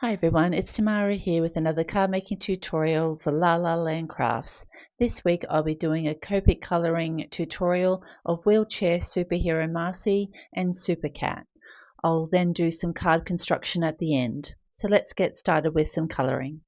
Hi everyone, it's Tamara here with another card making tutorial for lalalandcrafts. This week I'll be doing a Copic colouring tutorial of wheelchair superhero Marci and Supercat. I'll then do some card construction at the end. So let's get started with some colouring.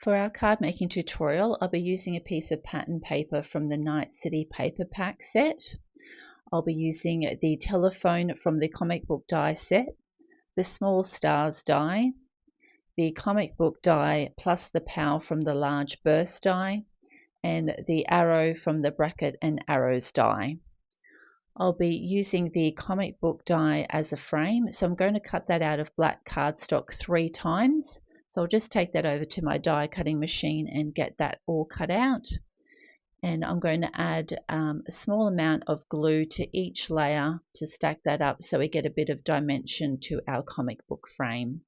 For our card making tutorial, I'll be using a piece of pattern paper from the Night City paper pack set. I'll be using the telephone from the comic book die set, the small stars die, the comic book die plus the power from the large burst die, and the arrow from the bracket and arrows die. I'll be using the comic book die as a frame, so I'm going to cut that out of black cardstock 3 times. So I'll just take that over to my die cutting machine and get that all cut out. And I'm going to add a small amount of glue to each layer to stack that up so we get a bit of dimension to our comic book frame.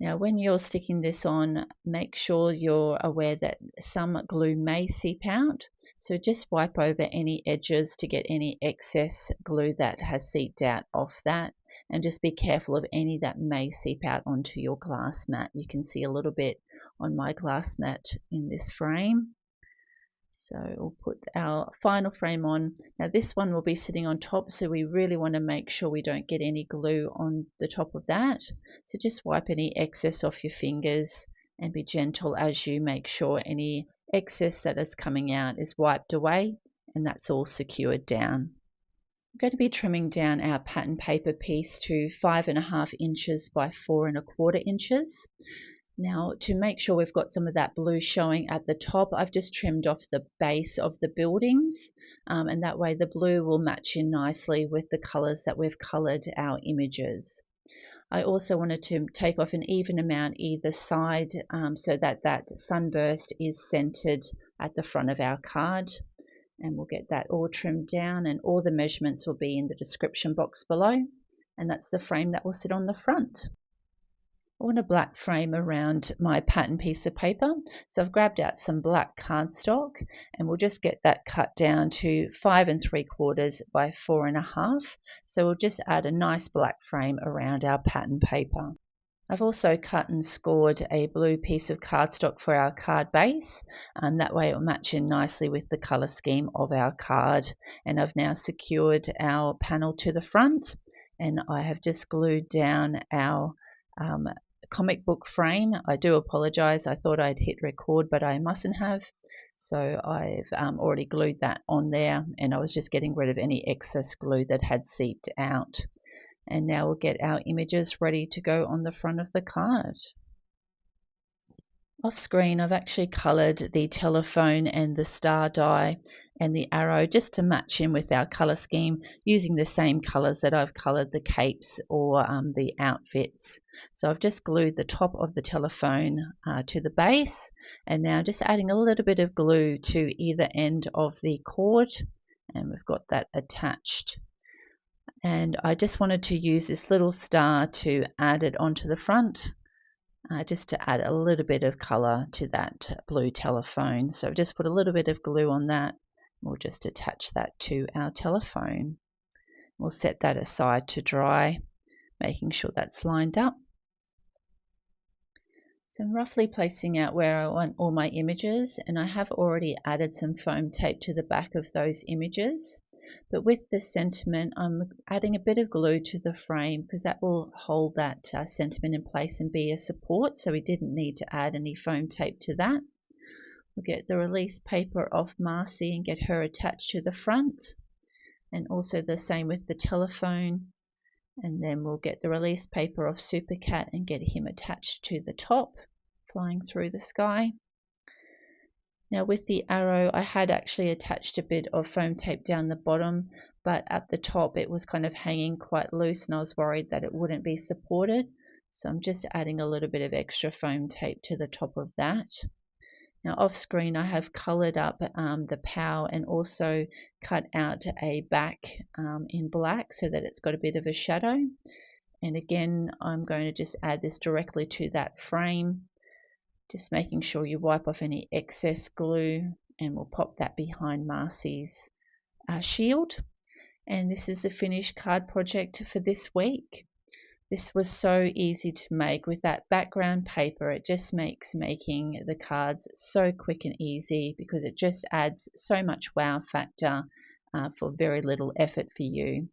Now when you're sticking this on, make sure you're aware that some glue may seep out. So just wipe over any edges to get any excess glue that has seeped out off that. And just be careful of any that may seep out onto your glass mat. You can see a little bit on my glass mat in this frame. So we'll put our final frame on. Now this one will be sitting on top, so we really want to make sure we don't get any glue on the top of that. So just wipe any excess off your fingers and be gentle as you make sure any excess that is coming out is wiped away and that's all secured down. I'm going to be trimming down our pattern paper piece to 5.5 inches by 4.25 inches. Now to make sure we've got some of that blue showing at the top, I've just trimmed off the base of the buildings and that way the blue will match in nicely with the colours that we've coloured our images. I also wanted to take off an even amount either side so that that sunburst is centered at the front of our card. And we'll get that all trimmed down, and all the measurements will be in the description box below, and that's the frame that will sit on the front. I want a black frame around my pattern piece of paper, so I've grabbed out some black cardstock and we'll just get that cut down to 5 3/4 by 4.5. So we'll just add a nice black frame around our pattern paper. I've also cut and scored a blue piece of cardstock for our card base, and that way it will match in nicely with the colour scheme of our card. And I've now secured our panel to the front, and I have just glued down our comic book frame. I do apologise, I thought I'd hit record but I mustn't have, so I've already glued that on there, and I was just getting rid of any excess glue that had seeped out. And now we'll get our images ready to go on the front of the card. Off screen I've actually coloured the telephone and the star die and the arrow just to match in with our colour scheme, using the same colours that I've coloured the capes or the outfits. So I've just glued the top of the telephone to the base, and now just adding a little bit of glue to either end of the cord, and we've got that attached. And I just wanted to use this little star to add it onto the front, just to add a little bit of colour to that blue telephone. So just put a little bit of glue on that. We'll just attach that to our telephone. We'll set that aside to dry, making sure that's lined up. So I'm roughly placing out where I want all my images, and I have already added some foam tape to the back of those images. But with the sentiment, I'm adding a bit of glue to the frame because that will hold that sentiment in place and be a support, so we didn't need to add any foam tape to that. We'll get the release paper off Marci and get her attached to the front, and also the same with the telephone. And then we'll get the release paper off Supercat and get him attached to the top, flying through the sky. Now with the arrow, I had actually attached a bit of foam tape down the bottom, but at the top it was kind of hanging quite loose and I was worried that it wouldn't be supported. So I'm just adding a little bit of extra foam tape to the top of that. Now off screen I have coloured up the POW and also cut out a back in black so that it's got a bit of a shadow. And again, I'm going to just add this directly to that frame, just making sure you wipe off any excess glue, and we'll pop that behind Marci's shield. And this is the finished card project for this week. This was so easy to make with that background paper. It just makes making the cards so quick and easy because it just adds so much wow factor for very little effort for you.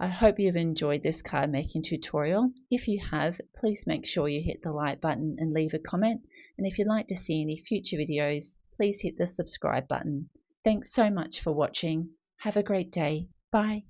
I hope you've enjoyed this card making tutorial. If you have, please make sure you hit the like button and leave a comment. and if you'd like to see any future videos, please hit the subscribe button. Thanks so much for watching. Have a great day. Bye.